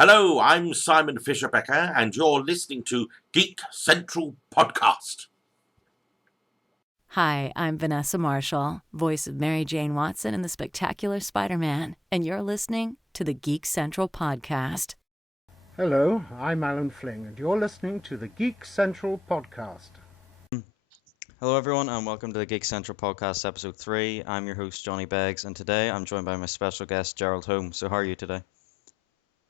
Hello, I'm Simon Fisher-Becker, and you're listening to Geek Central Podcast. Hi, I'm Vanessa Marshall, voice of Mary Jane Watson in The Spectacular Spider-Man, and you're listening to the Geek Central Podcast. Hello, I'm Alan Fling, and you're listening to the Geek Central Podcast. Hello, everyone, and welcome to the Geek Central Podcast, Episode 3. I'm your host, Johnny Beggs, and today I'm joined by my special guest, Gerald Home. So how are you today?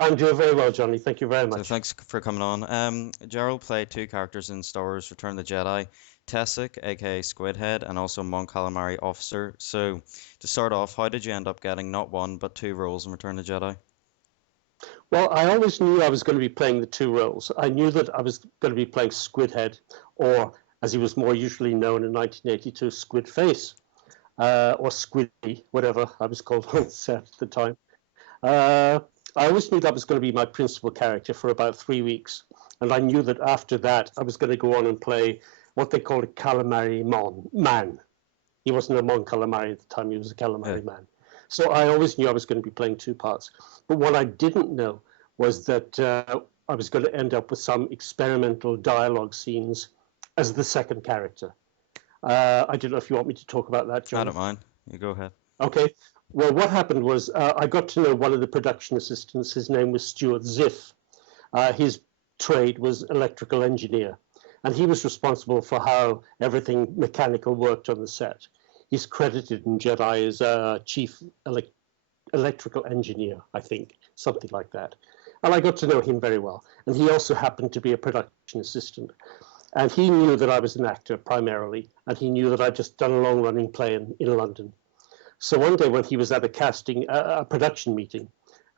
I'm doing very well, Johnny. Thank you very much. So thanks for coming on. Gerald played two characters in Star Wars Return of the Jedi, Tessic, aka Squidhead, and also Mon Calamari Officer. So to start off, how did you end up getting not one, but two roles in Return of the Jedi? Well, I always knew I was going to be playing the two roles. I knew that I was going to be playing Squidhead, or as he was more usually known in 1982, Squidface, or Squiddy, whatever I was called on set at the time. I always knew that was going to be my principal character for about 3 weeks. And I knew that after that, I was going to go on and play what they called a calamari man. He wasn't a Mon Calamari at the time, he was a calamari man. So I always knew I was going to be playing two parts. But what I didn't know was that I was going to end up with some experimental dialogue scenes as the second character. I don't know if you want me to talk about that, John. I don't mind. You go ahead. Okay. Well, what happened was I got to know one of the production assistants. His name was Stuart Ziff. His trade was electrical engineer, and he was responsible for how everything mechanical worked on the set. He's credited in Jedi as chief electrical engineer, I think, something like that. And I got to know him very well. And he also happened to be a production assistant. And he knew that I was an actor primarily, and he knew that I'd just done a long-running play in London. So one day when he was at a production meeting,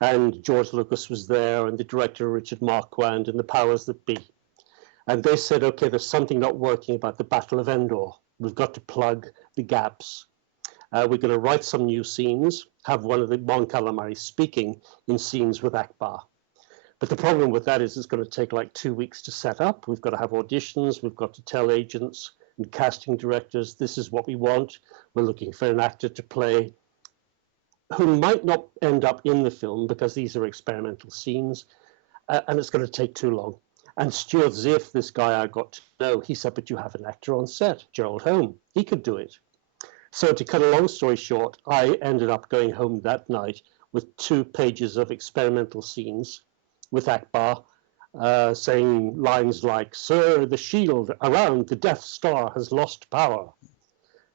and George Lucas was there, and the director Richard Marquand, and the powers that be, and they said, okay, there's something not working about the Battle of Endor. We've got to plug the gaps. We're going to write some new scenes, have one of the Mon Calamari speaking in scenes with Akbar. But the problem with that is it's going to take like 2 weeks to set up. We've got to have auditions. We've got to tell agents and casting directors, this is what we want. We're looking for an actor to play who might not end up in the film because these are experimental scenes, and it's going to take too long. And Stuart Ziff, this guy I got to know, he said, but you have an actor on set, Gerald Home. He could do it. So to cut a long story short, I ended up going home that night with 2 pages of experimental scenes with Akbar, saying lines like, "Sir, the shield around the Death Star has lost power."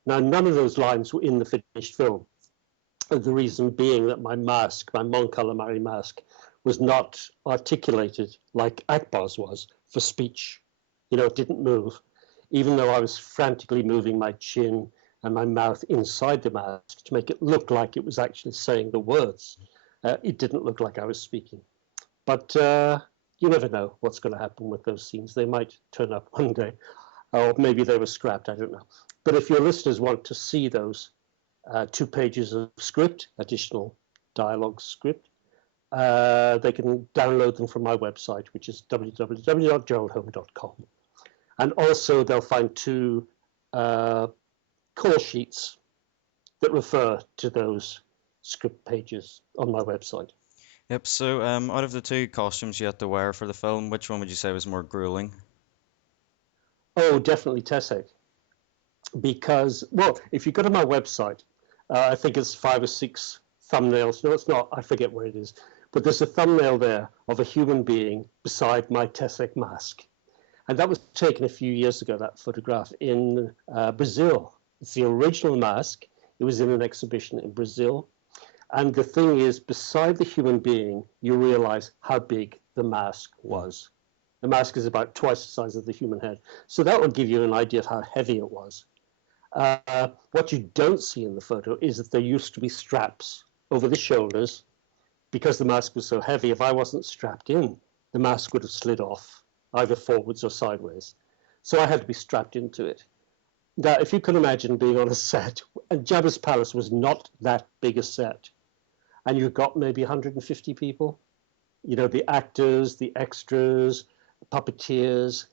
Now, none of those lines were in the finished film. The reason being that my mask, my Mon Calamari mask, was not articulated like Akbar's was for speech. You know, it didn't move. Even though I was frantically moving my chin and my mouth inside the mask to make it look like it was actually saying the words, it didn't look like I was speaking. But you never know what's going to happen with those scenes. They might turn up one day, or maybe they were scrapped, I don't know. But if your listeners want to see those 2 pages of script, additional dialogue script, they can download them from my website, which is www.geraldhome.com. And also they'll find 2 call sheets that refer to those script pages on my website. Yep, so out of the 2 costumes you had to wear for the film, which one would you say was more grueling? Oh, definitely Tessic. Because, well, if you go to my website, I think it's 5 or 6 thumbnails. No, it's not. I forget where it is. But there's a thumbnail there of a human being beside my Tessic mask. And that was taken a few years ago, that photograph, in Brazil. It's the original mask. It was in an exhibition in Brazil. And the thing is, beside the human being, you realize how big the mask was. The mask is about twice the size of the human head. So that will give you an idea of how heavy it was. What you don't see in the photo is that there used to be straps over the shoulders because the mask was so heavy. If I wasn't strapped in, the mask would have slid off, either forwards or sideways. So I had to be strapped into it. Now, if you can imagine being on a set, and Jabba's Palace was not that big a set, and you've got maybe 150 people, you know, the actors, the extras, puppeteers,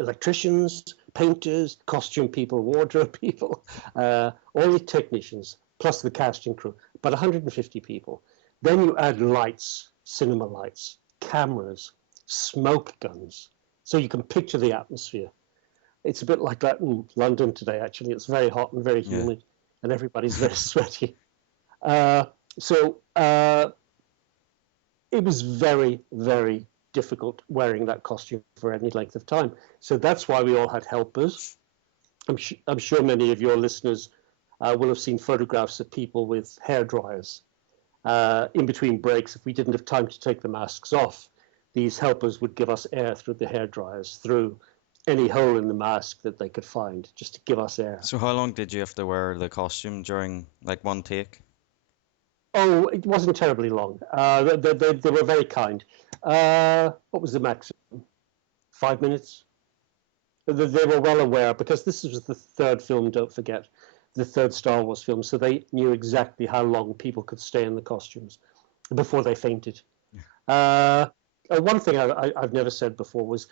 electricians, painters, costume people, wardrobe people, all the technicians, plus the casting crew, about 150 people. Then you add lights, cinema lights, cameras, smoke guns. So you can picture the atmosphere. It's a bit like that in London today, actually. It's very hot and very humid, and everybody's very sweaty. So it was very, very difficult wearing that costume for any length of time. So that's why we all had helpers. I'm sure many of your listeners will have seen photographs of people with hair dryers. In between breaks, if we didn't have time to take the masks off, these helpers would give us air through the hair dryers, through any hole in the mask that they could find, just to give us air. So how long did you have to wear the costume during like one take? Oh, it wasn't terribly long. They were very kind. What was the maximum? 5 minutes? They were well aware, because this was the third film, don't forget, the third Star Wars film, so they knew exactly how long people could stay in the costumes before they fainted. One thing I've never said before was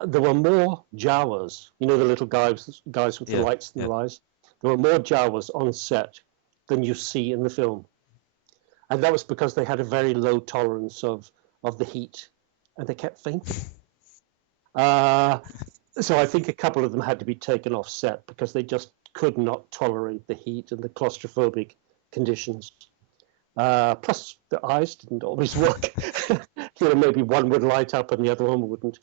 there were more Jawas, you know, the little guys with the lights in their eyes. There were more Jawas on set than you see in the film. And that was because they had a very low tolerance of the heat, and they kept fainting. So I think a couple of them had to be taken off set because they just could not tolerate the heat and the claustrophobic conditions. Plus, the eyes didn't always work. You know, maybe one would light up and the other one wouldn't.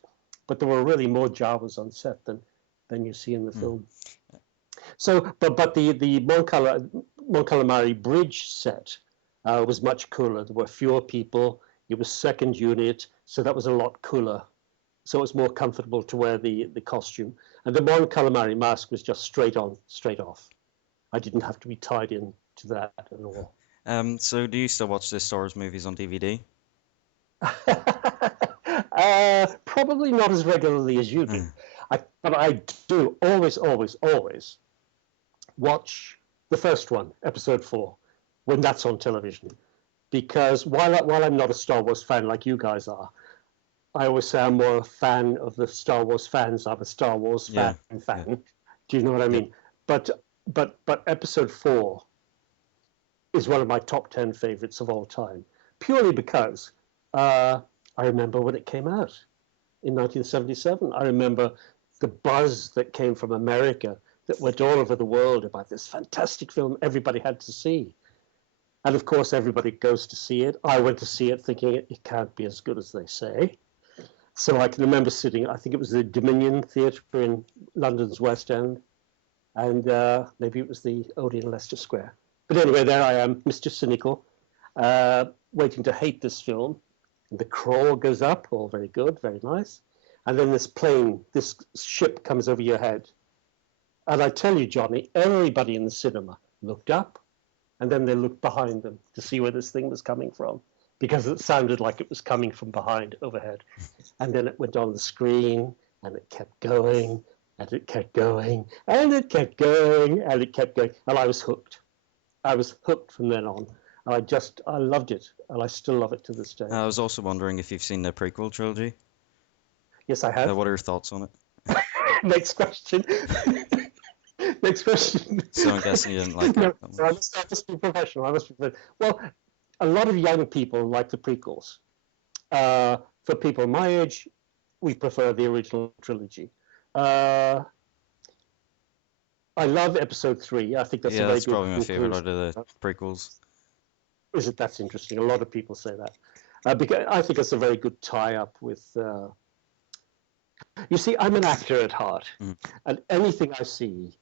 But there were really more Jawas on set than you see in the film. So, but the Mon Calamari bridge set was much cooler. There were fewer people. It was second unit, so that was a lot cooler. So it was more comfortable to wear the costume. And the Mon Calamari mask was just straight on, straight off. I didn't have to be tied in to that at all. So do you still watch the Star Wars movies on DVD? Probably not as regularly as you do. But I do always watch the first one, episode 4, when that's on television. Because while I'm not a Star Wars fan like you guys are, I always say I'm more a fan of the Star Wars fans. I'm a Star Wars fan. Yeah. Do you know what I mean? But episode 4 is one of my top 10 favorites of all time, purely because I remember when it came out in 1977. I remember the buzz that came from America that went all over the world about this fantastic film everybody had to see. And of course, everybody goes to see it. I went to see it thinking it can't be as good as they say. So I can remember sitting, I think it was the Dominion Theatre in London's West End, and maybe it was the Odeon Leicester Square. But anyway, there I am, Mr. Cynical, waiting to hate this film. And the crawl goes up, all very good, very nice. And then this ship comes over your head. And I tell you, Johnny, everybody in the cinema looked up, and then they looked behind them to see where this thing was coming from, because it sounded like it was coming from behind, overhead. And then it went on the screen, and it kept going, and it kept going, and it kept going, and it kept going. And I was hooked. I was hooked from then on. And I loved it, and I still love it to this day. I was also wondering if you've seen the prequel trilogy. Yes, I have. What are your thoughts on it? Next question. Next question. So I'm guessing you didn't like it. No, I must be professional. Well, a lot of young people like the prequels. For people my age, we prefer the original trilogy. I love episode 3. I think that's a very that's good probably my favorite conclusion. out of the prequels. Is it? That's interesting. A lot of people say that. Because I think it's a very good tie-up with... You see, I'm an actor at heart. And anything I see,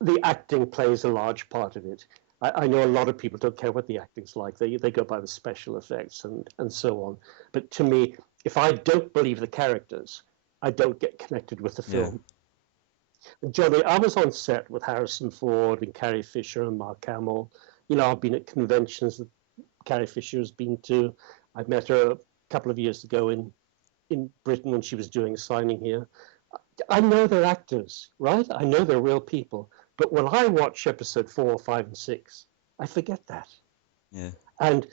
the acting plays a large part of it. I know a lot of people don't care what the acting's like. They go by the special effects and so on. But to me, if I don't believe the characters, I don't get connected with the film. Yeah. Johnny, I was on set with Harrison Ford and Carrie Fisher and Mark Hamill. You know, I've been at conventions that Carrie Fisher has been to. I met her a couple of years ago in Britain when she was doing a signing here. I know they're actors, right? I know they're real people. But when I watch episode 4, 5, and 6, I forget that. Yeah. And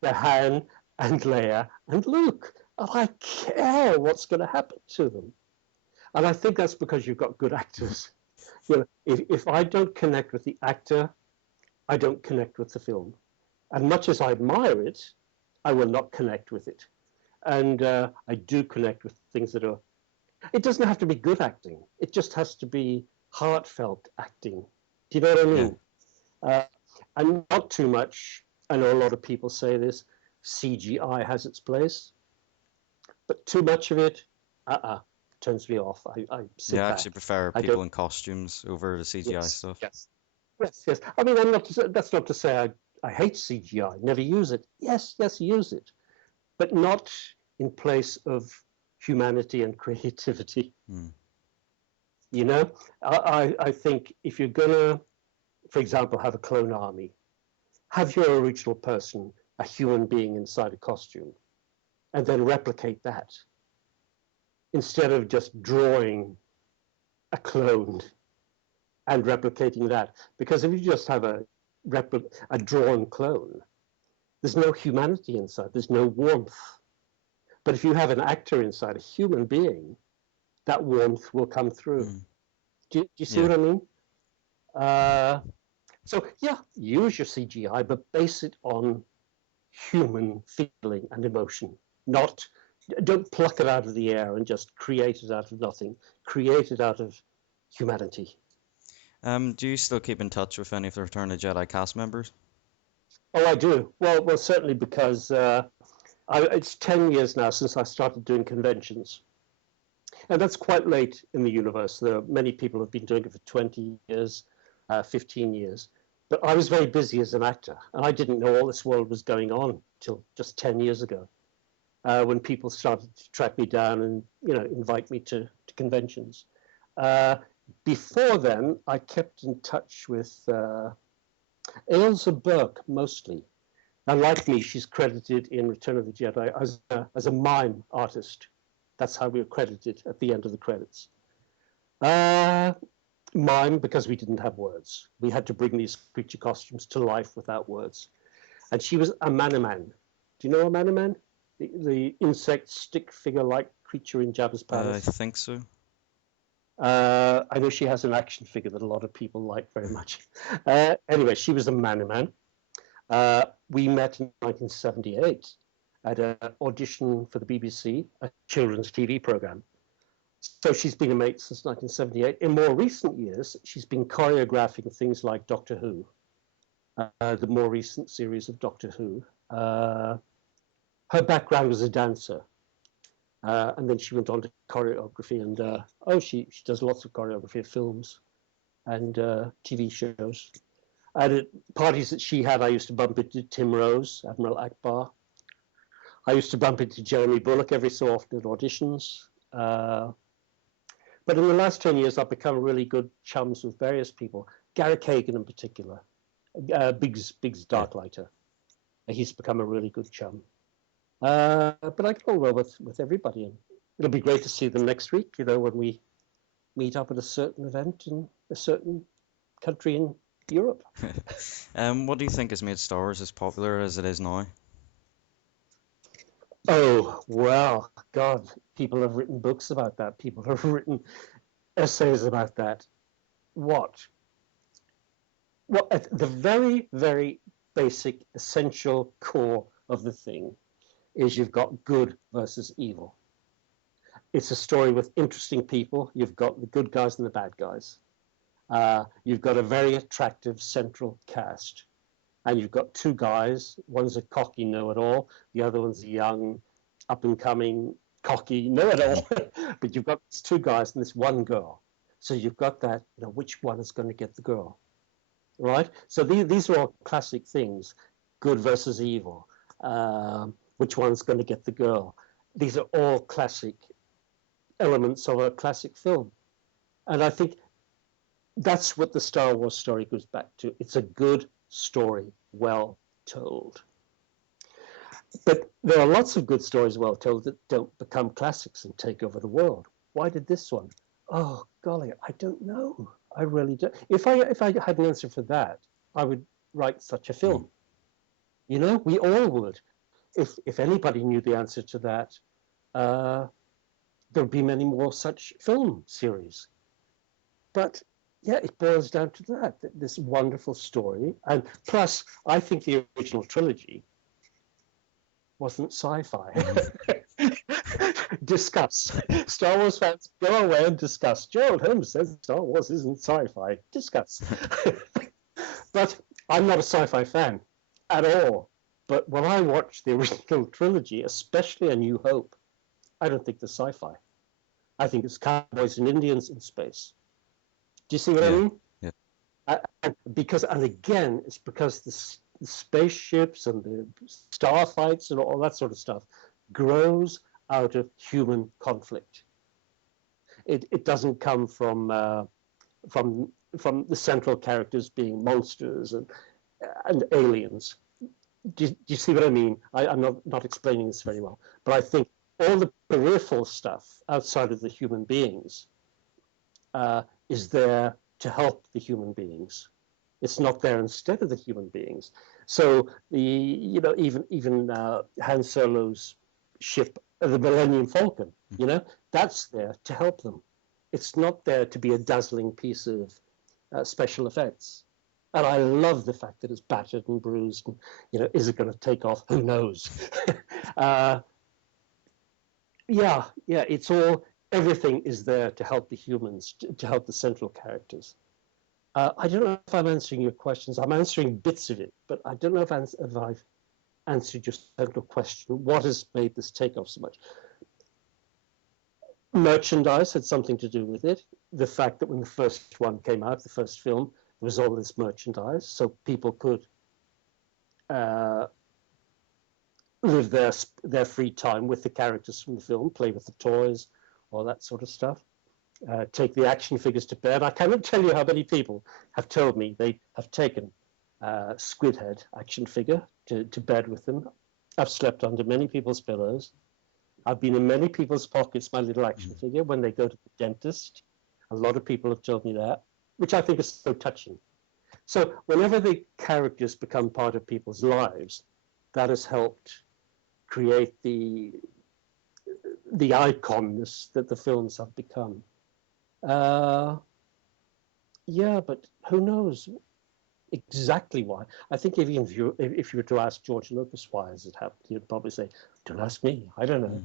they're Han and Leia and Luke. And I care what's going to happen to them. And I think that's because you've got good actors. You know, if I don't connect with the actor, I don't connect with the film. And much as I admire it, I will not connect with it. And I do connect with things that are, it doesn't have to be good acting. It just has to be heartfelt acting. Do you know what I mean? Yeah. And not too much. I know a lot of people say this, CGI has its place, but too much of it, turns me off. I sit Yeah, I back. actually prefer I people don't, in costumes over the CGI yes, stuff. yes, yes, yes. I mean, I'm not. That's not to say I hate CGI. Never use it. Yes, yes, use it, but not in place of humanity and creativity. Mm. You know, I think if you're gonna, for example, have a clone army, have your original person, a human being inside a costume, and then replicate that instead of just drawing a clone and replicating that. Because if you just have a drawn clone, there's no humanity inside, there's no warmth. But if you have an actor inside, a human being, that warmth will come through. Mm. Do you see what I mean? So yeah, use your CGI, but base it on human feeling and emotion. Don't pluck it out of the air and just create it out of nothing. Create it out of humanity. Do you still keep in touch with any of the Return of the Jedi cast members? Oh, I do. Well, certainly because it's 10 years now since I started doing conventions. And that's quite late in the universe. There are many people who have been doing it for 20 years, 15 years. But I was very busy as an actor, and I didn't know all this world was going on till just 10 years ago, when people started to track me down and invite me to conventions. Before then, I kept in touch with Ailsa Burke mostly. And like me, she's credited in Return of the Jedi as a mime artist. That's how we were credited at the end of the credits. Mime because we didn't have words. We had to bring these creature costumes to life without words. And she was a Manaman. Do you know a Manaman? The insect stick figure-like creature in Jabba's palace. I think so. I know she has an action figure that a lot of people like very much. Anyway, she was a Manaman. We met in 1978 at an audition for the BBC, a children's TV program. So she's been a mate since 1978. In more recent years, she's been choreographing things like Doctor Who, the more recent series of Doctor Who. Her background was a dancer. And then she went on to choreography, and she does lots of choreography of films and TV shows. And at parties that she had, I used to bump into Tim Rose, Admiral Akbar. I used to bump into Jeremy Bulloch every so often at auditions. But in the last 10 years, I've become really good chums with various people. Gary Kagan in particular, Biggs Darklighter. He's become a really good chum. But I get on well with everybody, and it'll be great to see them next week, when we meet up at a certain event in a certain country in Europe. What do you think has made Star Wars as popular as it is now? Oh, well, God, people have written books about that. People have written essays about that. What? Well, at the very, very basic, essential core of the thing is you've got good versus evil. It's a story with interesting people. You've got the good guys and the bad guys. You've got a very attractive central cast. And you've got two guys. One's a cocky know-it-all. The other one's a young, up-and-coming, cocky know-it-all. But you've got these two guys and this one girl. So you've got that, which one is going to get the girl, right? So these are all classic things, good versus evil. Which one's going to get the girl? These are all classic elements of a classic film. And I think that's what the Star Wars story goes back to. It's a good story, well told. But there are lots of good stories well told that don't become classics and take over the world. Why did this one? Oh, golly, I don't know. I really don't. If I had an answer for that, I would write such a film. We all would. If anybody knew the answer to that, there would be many more such film series. But yeah, it boils down to that, this wonderful story. And plus, I think the original trilogy wasn't sci-fi. Discuss. Star Wars fans, go away and discuss. Gerald Holmes says Star Wars isn't sci-fi. Discuss. But I'm not a sci-fi fan at all. But when I watch the original trilogy, especially A New Hope, I don't think it's sci-fi. I think it's cowboys and Indians in space. Do you see what I mean? Yeah. And again, it's because the spaceships and the starfights and all that sort of stuff grows out of human conflict. It doesn't come from the central characters being monsters and aliens. Do you see what I mean? I'm not explaining this very well, but I think all the peripheral stuff outside of the human beings is there to help the human beings. It's not there instead of the human beings. So even Han Solo's ship, the Millennium Falcon, that's there to help them. It's not there to be a dazzling piece of special effects. And I love the fact that it's battered and bruised. And, is it going to take off? Who knows? It's all. Everything is there to help the humans, to help the central characters. I don't know if I'm answering your questions. I'm answering bits of it, but I don't know if I've answered your central question. What has made this take off so much? Merchandise had something to do with it. The fact that when the first one came out, the first film, there was all this merchandise, so people could live their free time with the characters from the film, play with the toys, all that sort of stuff. Take the action figures to bed. I cannot tell you how many people have told me they have taken Squidhead action figure to bed with them. I've slept under many people's pillows. I've been in many people's pockets, my little action figure, when they go to the dentist. A lot of people have told me that, which I think is so touching. So whenever the characters become part of people's lives, that has helped create the iconness that the films have become. But who knows exactly why? I think if you were to ask George Lucas why has it happened, he'd probably say, "Don't ask me. I don't know."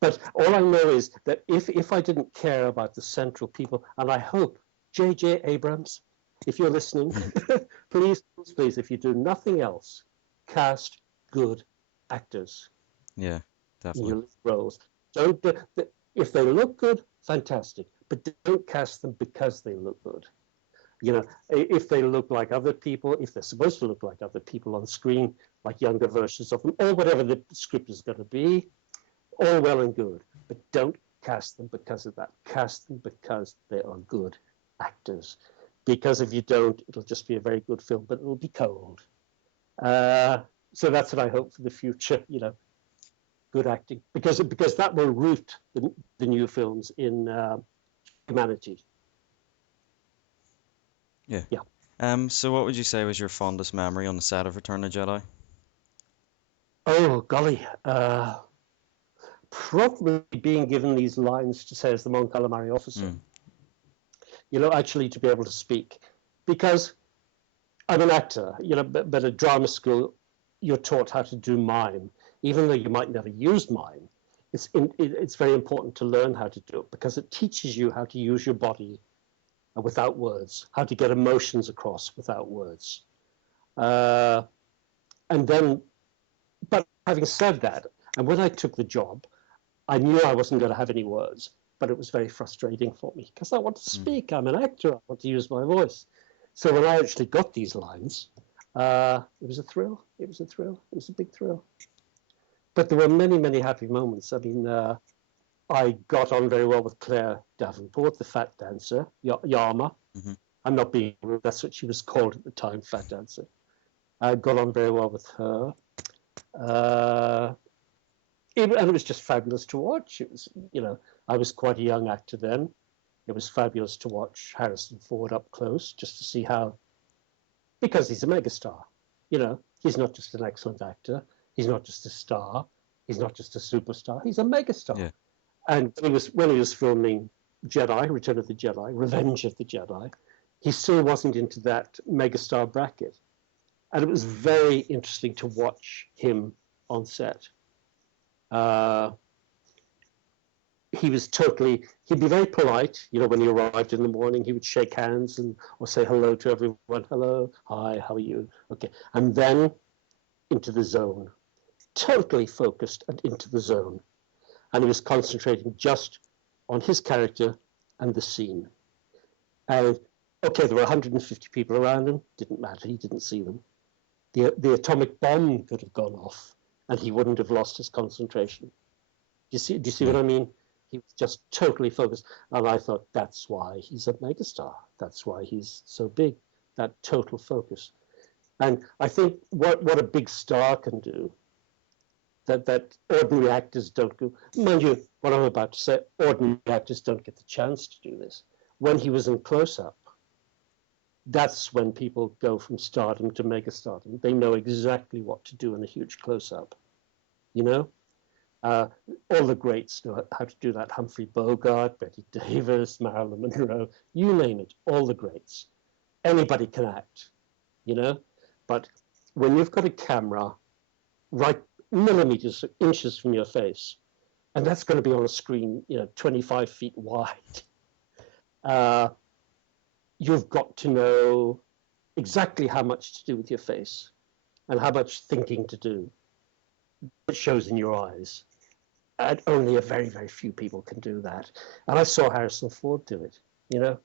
But all I know is that if I didn't care about the central people, and I hope J.J. Abrams, if you're listening, please, if you do nothing else, cast good actors. Yeah, definitely. In your roles. Don't if they look good, fantastic, but don't cast them because they look good. If they look like other people, if they're supposed to look like other people on screen, like younger versions of them, or whatever the script is going to be, all well and good. But don't cast them because of that. Cast them because they are good actors. Because if you don't, it'll just be a very good film, but it'll be cold. So that's what I hope for the future. Good acting, because that will root the new films in humanity. Yeah. So what would you say was your fondest memory on the set of Return of the Jedi? Oh, golly. Probably being given these lines to say as the Mon Calamari officer. Actually to be able to speak. Because I'm an actor, but at drama school, you're taught how to do mime. Even though you might never use mime, it's very important to learn how to do it because it teaches you how to use your body without words, how to get emotions across without words. But having said that, and when I took the job, I knew I wasn't going to have any words, but it was very frustrating for me because I want to speak. I'm an actor. I want to use my voice. So when I actually got these lines, it was a thrill. It was a thrill. It was a big thrill. But there were many, many happy moments. I mean, I got on very well with Claire Davenport, the fat dancer, Yama. I'm not being rude, that's what she was called at the time, fat dancer. I got on very well with her. And it was just fabulous to watch. It was, I was quite a young actor then. It was fabulous to watch Harrison Ford up close, just to see how, because he's a megastar. He's not just an excellent actor. He's not just a star. He's not just a superstar. He's a megastar. Yeah. And when he was filming Jedi, Return of the Jedi, Revenge of the Jedi, he still wasn't into that megastar bracket. And it was very interesting to watch him on set. He was totally, he'd be very polite, you know, when he arrived in the morning, he would shake hands and or say hello to everyone. Hello, hi, how are you? Okay. And then into the zone, totally focused and into the zone. And he was concentrating just on his character and the scene. And okay, there were 150 people around him, didn't matter, he didn't see them. The atomic bomb could have gone off and he wouldn't have lost his concentration. Do you see what I mean? He was just totally focused. And I thought, that's why he's a megastar. That's why he's so big, that total focus. And I think what a big star can do, that ordinary actors don't do. Mind you, what I'm about to say, ordinary actors don't get the chance to do this. When he was in close-up, that's when people go from stardom to megastardom. They know exactly what to do in a huge close-up, you know? All the greats know how to do that. Humphrey Bogart, Betty Davis, Marilyn Monroe, you name it, all the greats. Anybody can act, you know? But when you've got a camera right millimeters, inches from your face, and that's going to be on a screen, you know, 25 feet wide, you've got to know exactly how much to do with your face and how much thinking to do. It shows in your eyes. And only a very, very few people can do that. And I saw Harrison Ford do it, you know.